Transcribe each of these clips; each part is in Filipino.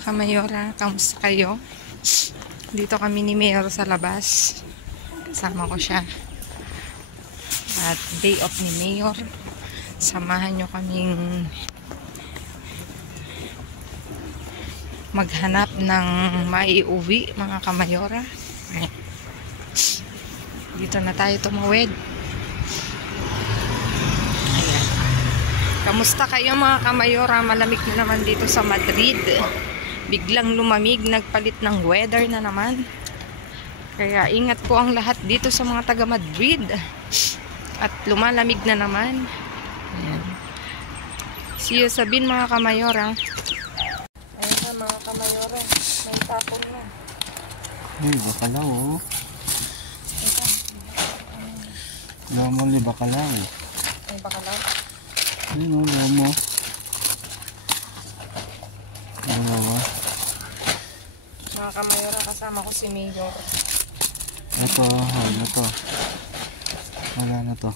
mga kamayora, kamusta kayo? Dito kami ni Mayor sa labas. Kasama ko siya. At day off ni Mayor. Samahan nyo kaming maghanap ng maiuwi mga kamayora. Dito na tayo tumawid. Ayan. Kamusta kayo mga kamayora? Malamig na naman dito sa Madrid. Biglang lumamig, nagpalit ng weather na naman. Kaya ingat po ang lahat dito sa mga taga Madrid. At lumalamig na naman. Ayan. See you sa bin mga kamayora. Ayan na mga kamayora. May tapon na. Ay, bakalaw oh. Lomo ni bakalaw. Ay, bakalaw? Ayun oh, lomo. Dalawa. Mga kamayora, kasama ko si Mayor. Ito, ano to? Wala na to.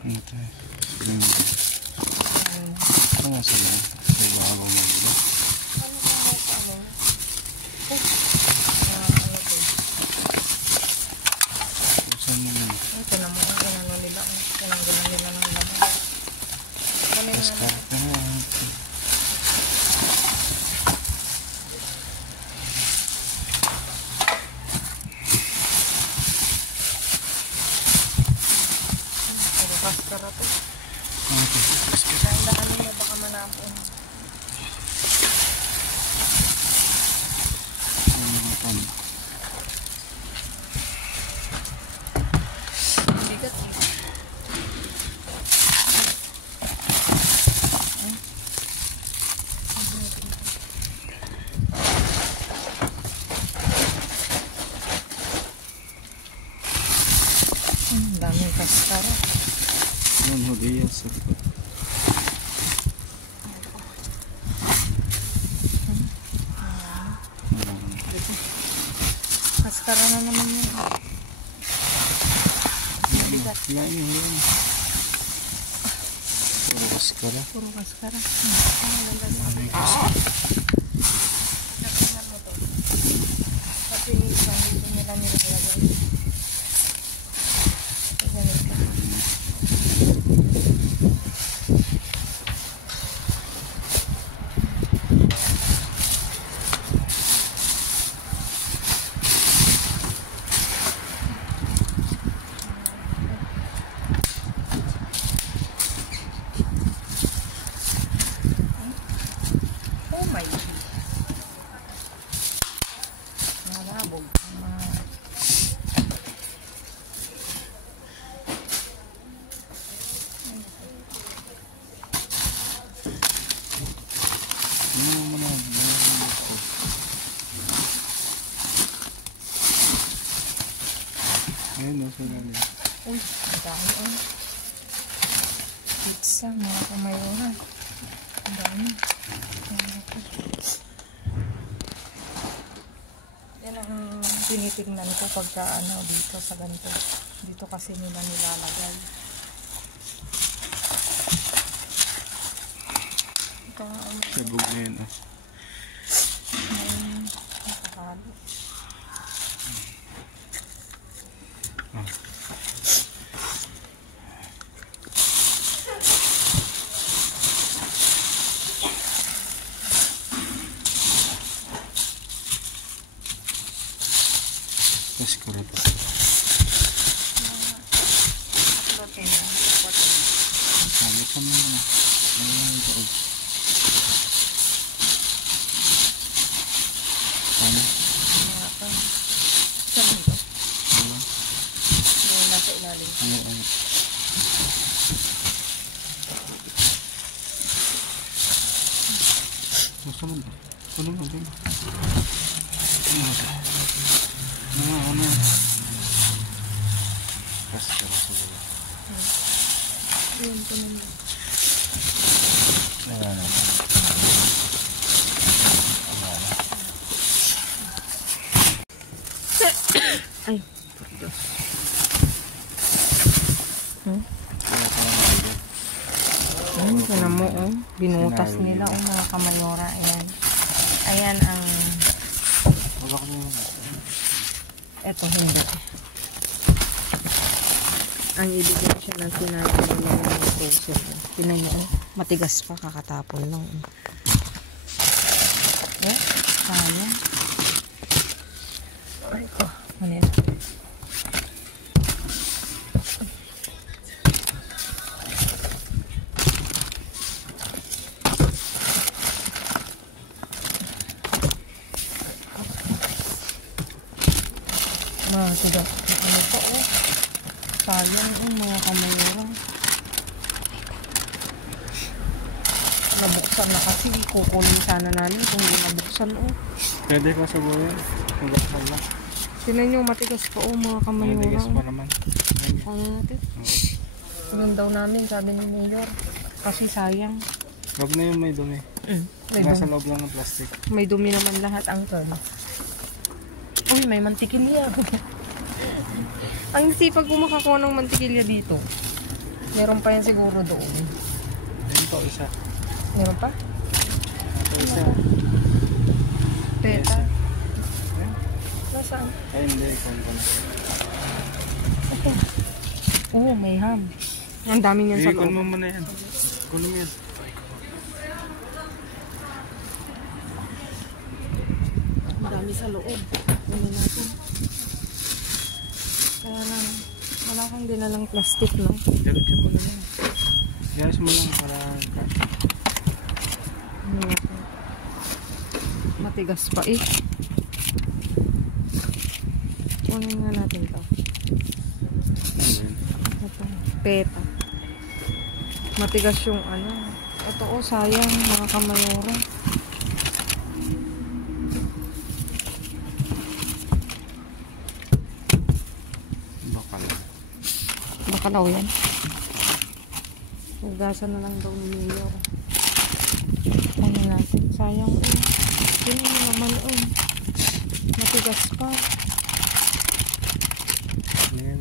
Ito. Ito nga sila. May bago mo. Ano ba nga sa amin? Saan mo yun? Ito na mo. Ano nila. Tinanggalan nila ng laman. Discard ka na. Paskara to. Okay. Dahan-dahanin mo baka manapon. Bigat eh. Daming paskara. Yan, huli yan sa likod. Paskara na naman yun. Bigat. Yan, yan. Puro paskara. Puro paskara. May paskara. Nakinan mo to. Kasi isang dito nila nilalagay. Ganito. Oh my God. Malabog. Ano mo na? Ayan o, sila niya. Uy, ang dami oh. Pizza, mga kamayora. Ang dami. Yan ang tinitignan ko pagka ano dito sa ganito. Dito kasi nila nilalagay. Ito ang Sabog na yan o. nakakalo. Paskara to. Protein. Sabi ka mo na. Ayan ito o. Ano? Saan dito? Ano? Nasa ilalim. Ano? Ano? Gusto mo ba? Ano mo? Ano? Ano? Paskara sa baba. Yun po naman. Ayan. Ay. Yan mo, oh. Binutas nila, oh, mga kamayora. Ayan. Ayan ang... Eto, hindi. Ang ebidensya ng sinabi nila ng puso. Tinan mo, oh. Matigas pa, kakatapon lang. Eh, sayang. Ay ko, ano yan? Matigas. Ano pa, oh. Sayang, oh, mga kamayora. Nabuksan na kasi. Kukunin sana namin kung hindi nabuksan, oh. Pwede ka sa buhay. Nabuksan lang. Tinan nyo, matigas pa, oh, mga kamayora. Matigas pa naman. Ano natin? Ganun daw namin, sabi ni Mayor. Kasi sayang. Huwag na yung may dumi. Nasa loob lang ng plastic. May dumi naman lahat ang ton. Uy, may mantikilya. Ang sipag ko makakuha ng mantikilya dito. Meron pa yan siguro doon. Ayun po, isa. Meron pa? Ito isa. Teta. Ayun. Nasaan? Ay, hindi. Ikaw ko na. Ito. Oo, may ham. Ang dami niyan sa Ikon loob. mo muna yan. Ikon mo yan. Ang dami sa loob. Ano natin? Kaya lang, wala kang dinalang plastic, no? Diretso mo na yan. Diretso mo lang para kasha. Ano natin? Matigas pa, eh. Kunin nga natin to. Ayun. Ito, peta. Matigas yung ano. Ito, oh, sayang, mga kamayora. Bakal. Bakalaw yan. Nagdasan na lang daw ni Mayor. Ano natin? Sayang, eh. Yun mo naman, oh. Matigas pa. Ayan.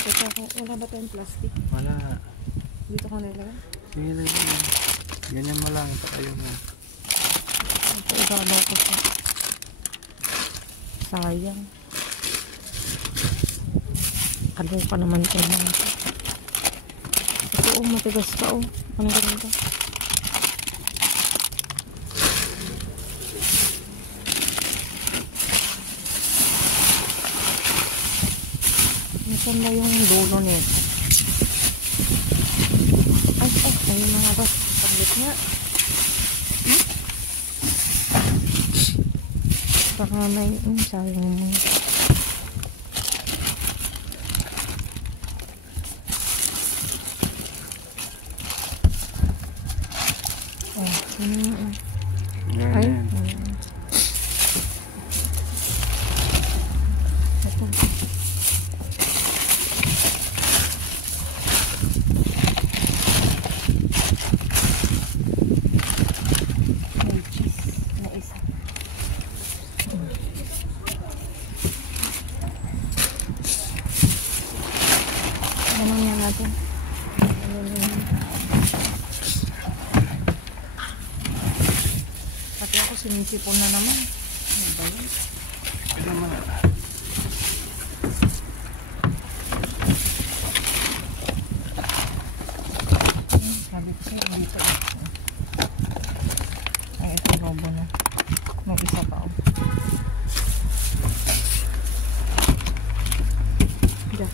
Teka, wala ba tayong plastic? Wala. Dito ka nilagay? Sige na yun. Ganyan mo lang. Patayo mo. Ito, ibabaw ko siya. Sayang. Ano pa naman ito mga ito? Ito, oh, matigas pa, oh. Ano ganito? Nasaan ba yung dulo nito? Ay, ayun mga boss. Tablet nga. Baka may sayang mo. Oh, Ganyan. ay, ito. May cheese na isa. Ganun yan natin. Pati ako sinisipon na naman. Ano ba yun? Ito naman. Sabi ko siya dito. Ay, ito robo na. May isa pa. Oh. Diyan.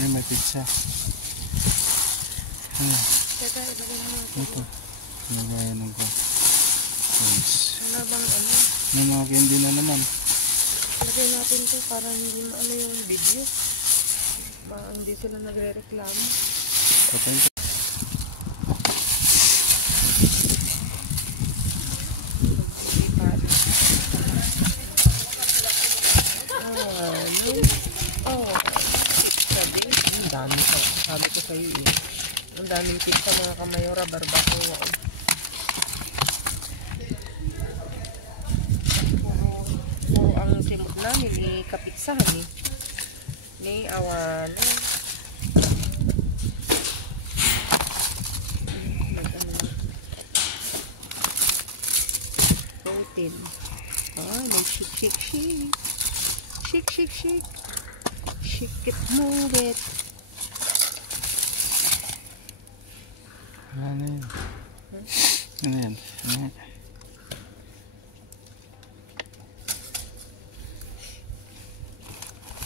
Ayan, may pizza. Teka, ilagay na natin. Ito. Nagayan ko. Yes. Wala bang ano? May mga candy na naman. Lagay natin to para hindi maano yung video. Hindi sila nagre-reklamo. Patay. Sabi ko sa'yo eh. Ang daming pizza mga kamayora, barbacoa. Puro ang simot lang. kapitsahan eh. Ni awan. Protein. Ay, may shake. Shake. Shake it, move it. Ano yan? Ano yan?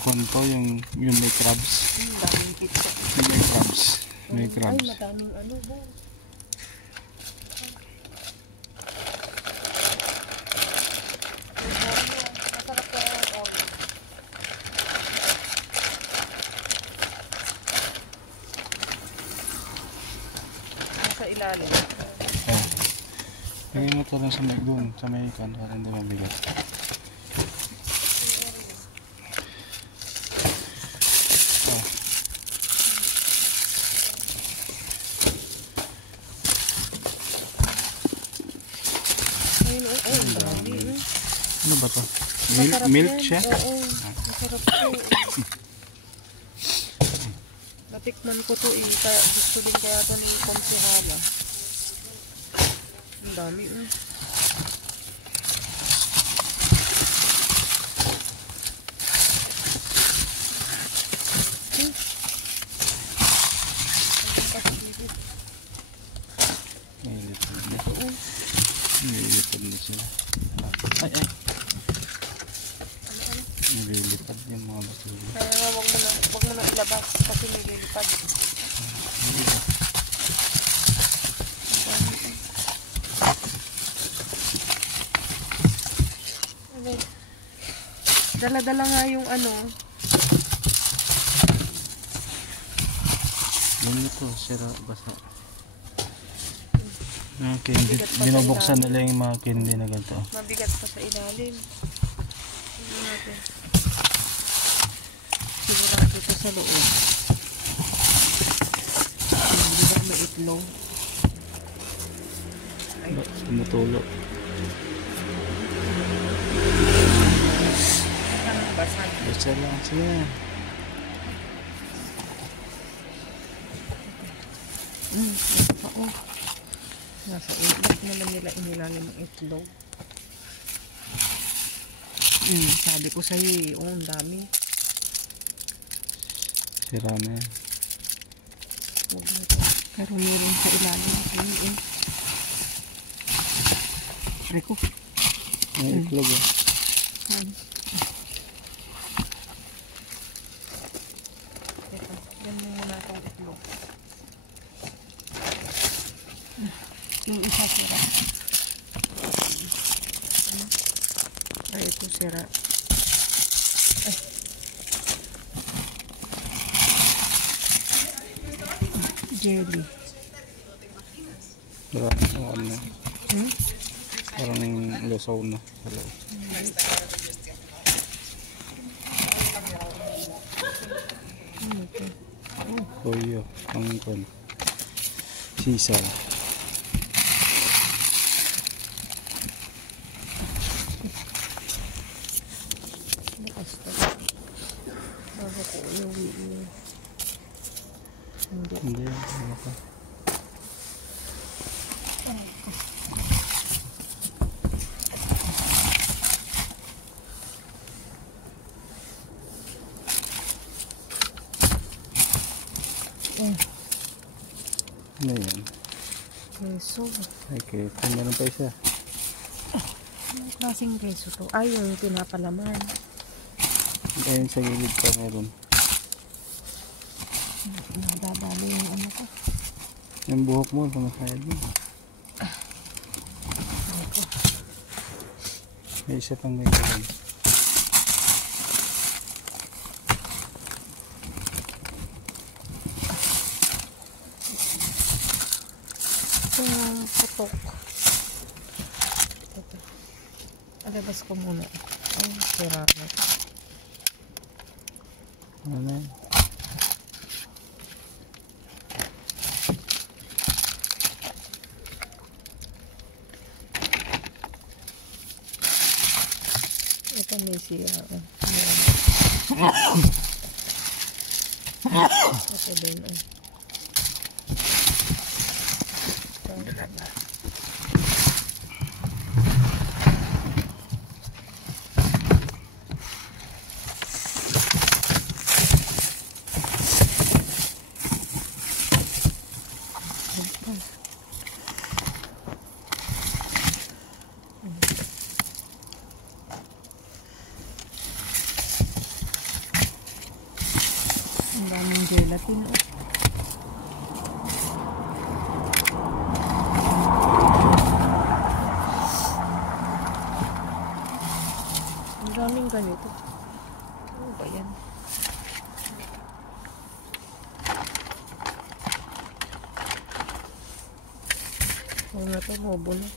Konto yung may crabs. Daming pizza. May crabs. May crabs. Ay, madaming ano ba? Masarap ko yung oreo. Nasa ilalim. Oh. Lagay mo to lang sa may doon. Sa may kan. Para hindi mabigat. Oh. Ay, dami. Ano ba to? Masarap Milk yan. siya? Oo, masarap to. Natikman ko to eh. Gusto din kaya to ni Komsihala. Ang dami eh. Nililipad na sila. Ay. Nililipad yung mga basura. Kaya nga wag mo na ilabas kasi nililipad. Dala-dala nga yung ano. Yun ito, sira, basa. Mga candy. Binubuksan nila yung mga candy na ganito. Mabigat pa sa ilalim. Tignan natin. Sigurado ito sa loob. Hindi ba may itlog? Ay, Tumutulo. basan. Basta lang siya. Oo. Nasa itlog naman nila inilalim ng itlog. Sabi ko sa'yo eh. Oh, ang dami. Sira na yan. Huwag mo ito. Pero meron sa ilalim. Ayun eh. Rico. May itlog ah. Ito. Yan mo muna itong itlog. Yung isa sira. Ay, ito sira. Ay. Jelly. Parang ano na. Parang lusaw na. Toyo. Pangkon. Sisal. Basta. Bago ko iuwi yun. Hindi. Hindi. Ano ka? Ano yan? Keso. Ay, keto. Meron pa isa. Anong klaseng keso to? Ay, yung pinapalaman. Ayun sa gilid pa meron. Nadadali yung ano ko. Yung buhok mo, kumakayad mo. May isa pang ganyan. Yung putok. Ito. Alabas ko muna. Ay, sira na. Ano na yan? Ito may sira. Ito din, oh. Ang daming gelatin, oh. Ang daming ganito. Ano ba yan? Ano na ito? Hobo na.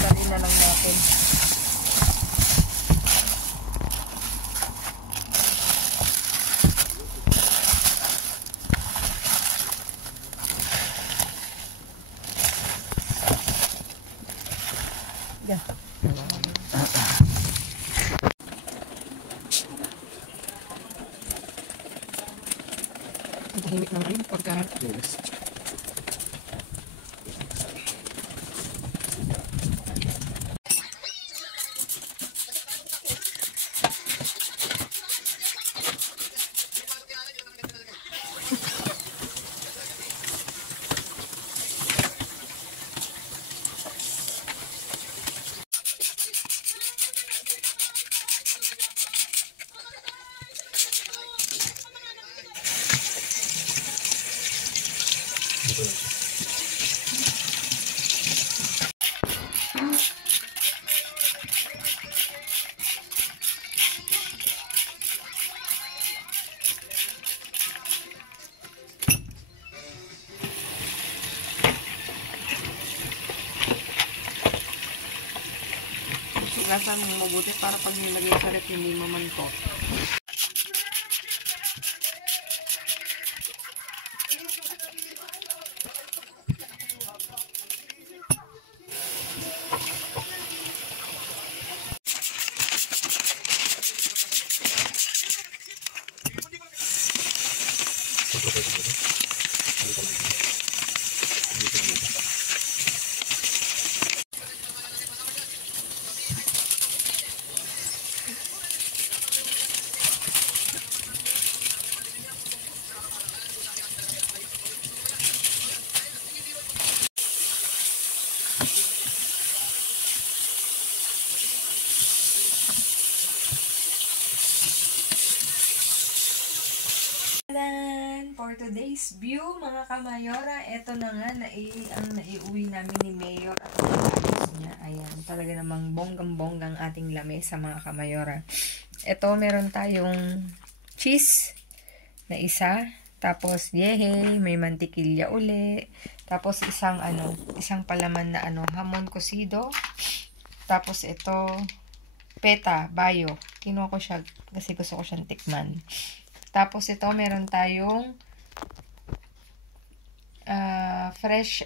Balik na lang natin. Yan. Ang tahimik ng rin pagka Gasan mo mabuti para pag nilagay sa rep hindi mamantok. For today's view, mga kamayora, eto na nga ang naiuwi namin ni Mayor at ang ayos niya. Ayan, talaga namang bonggang-bonggang ating lamesa, mga kamayora. Eto, meron tayong cheese na isa. Tapos, yehe, may mantikilya uli. Tapos, isang palaman na hamon cocido. Tapos, ito, peta, bayo. Kinuha ko siya kasi gusto ko siyang tikman. Tapos, ito, meron tayong fresh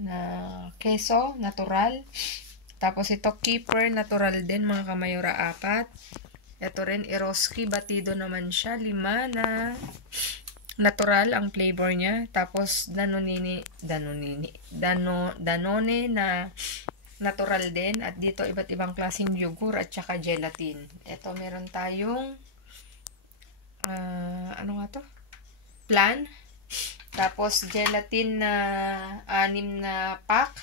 na keso, natural. Tapos ito, keeper, natural din, mga kamayora, 4. Ito rin, Eroski, batido naman siya, 5 na natural ang flavor niya. Tapos, Danone na natural din. At dito, iba't ibang klaseng yogurt at saka gelatin. Ito, meron tayong ano nga to? Plan. Tapos, gelatin na 6 na pack.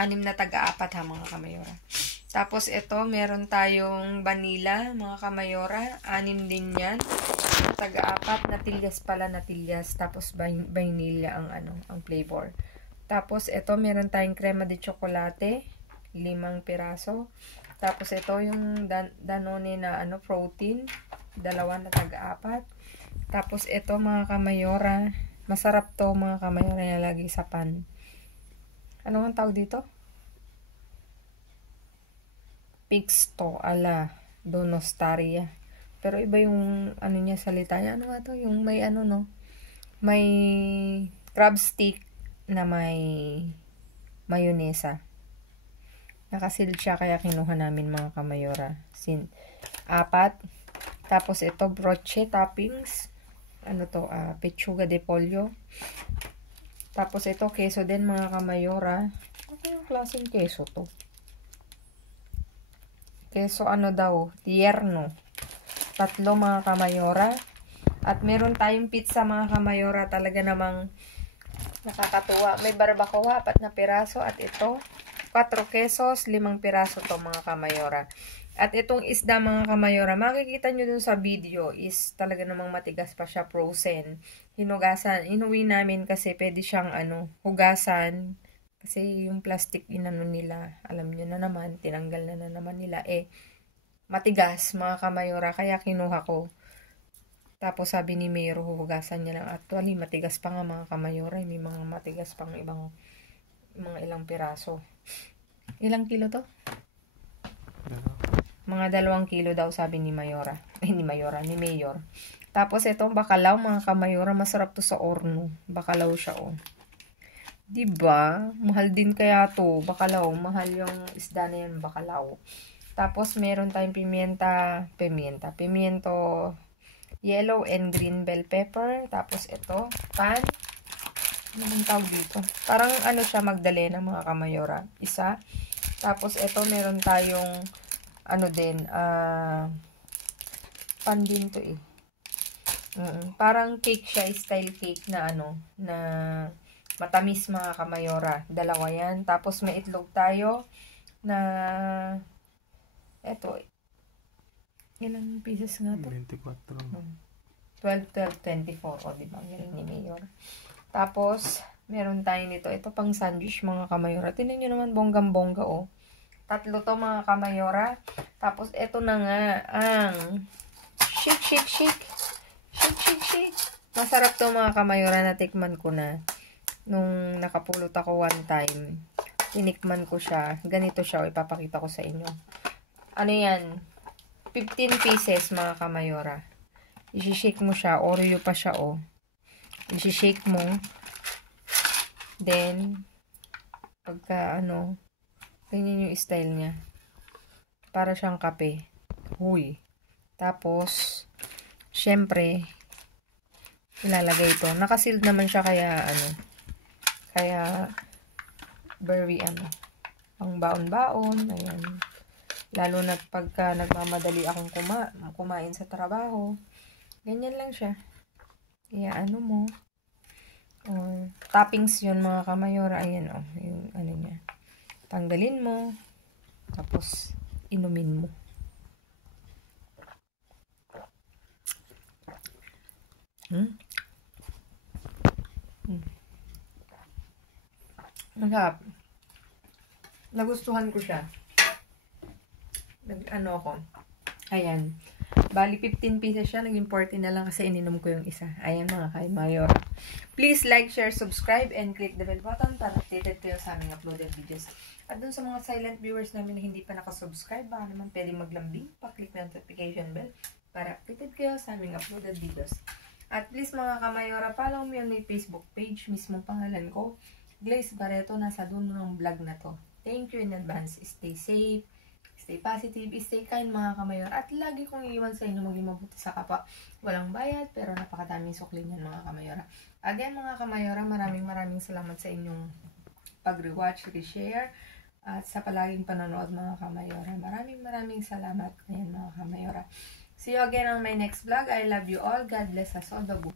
6 na taga-4 ha, mga kamayora. Tapos, ito, meron tayong vanilla, mga kamayora. 6 din yan. Taga-4, natillas pala, natillas. Tapos, vanilla ang flavor. Tapos, ito, meron tayong crema de chocolate. 5 piraso. Tapos, ito, yung Danone na protein. 2 na taga-4. Tapos ito mga kamayora. Masarap to mga kamayora na lagi sa pan. Ano ang tawag dito? Pixto ala Donostaria. Pero iba yung ano niya salita niya. Ano nga to? Yung may ano no? May crab stick na may mayonesa. Nakasil siya kaya kinuha namin mga kamayora. 4. Tapos ito broche toppings. Ano to? Pechuga de pollo. Tapos ito queso din mga kamayora. Ano yung klaseng queso to? Queso ano daw? Tierno. 3 mga kamayora. At meron tayong pizza mga kamayora. Talaga namang nakakatuwa. May barbacoa, 4 na piraso. At ito, 4 quesos, 5 piraso to mga kamayora. At itong isda mga kamayora, makikita nyo dun sa video is talaga namang matigas pa siya, frozen. Hinugasan. Inuwi namin kasi pwede siyang hugasan. Kasi yung plastic inano nila, alam nyo na naman, tinanggal na naman nila. Matigas mga kamayora, kaya kinuha ko. Tapos sabi ni Mayor, huhugasan niya lang. Actually, matigas pa nga mga kamayora. May mga matigas pang ibang, mga ilang piraso. Ilang kilo to? Mga 2 kilo daw sabi ni Mayora. Ni Mayor. Tapos itong bakalaw mga kamayora. Masarap to sa orno. Bakalaw siya Diba? Mahal din kaya to. Bakalaw. Mahal yung isda na yan. Bakalaw. Tapos meron tayong pimiento yellow and green bell pepper. Tapos ito, pan. Anong tawag dito? Parang ano siya, Magdalena mga kamayora. 1. Tapos ito, meron tayong ano din, pan din to Parang cake siya, style cake na na matamis mga kamayora. 2 yan. Tapos may itlog tayo na eto, ilang pieces nga to? 24. 12, 24. O, diba? Galing ni Mayor. Tapos, meron tayo nito. Ito pang sandwich, mga kamayora. Tingnan nyo naman, bonggang-bongga, 3 to, mga kamayora. Tapos, ito na nga, ang shake. Masarap to, mga kamayora. Natikman ko na. Nung nakapulot ako one time, tinikman ko siya. Ganito siya, ipapakita ko sa inyo. Ano yan? 15 pieces mga kamayora. I-shake mo siya. Oreo pa siya I-shake mo. Then, pagka ganyan yung style niya. Para siyang kape. Huy. Tapos, syempre, ilalagay ito. Nakasealed naman siya kaya very pang baon-baon. Ayan. Lalo na pagka nagmamadali akong kumain sa trabaho. Ganyan lang siya. Kaya mo. Toppings yun mga kamayora. Ayan yung niya. Tanggalin mo. Tapos, inumin mo. Masarap. Nagustuhan ko siya. Ako. Ayan. Bali, 15 pieces siya. Naging 40 na lang kasi ininom ko yung isa. Ayan mga kamayora. Please like, share, subscribe, and click the bell button para updated kayo sa aming uploaded videos. At dun sa mga silent viewers namin na hindi pa nakasubscribe, baka naman pwedeng maglambing, pa-click na notification bell para updated kayo sa aming uploaded videos. At please mga kamayora, follow me on my Facebook page, mismong pangalan ko, Glaze Barreto, nasa dulo ng vlog na to. Thank you in advance. Stay safe. Stay positive, stay kind mga kamayor. At lagi kong iiwan sa inyo maging mabuti sa kapwa. Walang bayad, pero napakadaming suklin yan mga kamayora. Again mga kamayora, maraming salamat sa inyong pag-rewatch, re-share, at sa palaging panonood mga kamayora. Maraming salamat. Ayan mga kamayora. See you again on my next vlog. I love you all. God bless us all. Babu.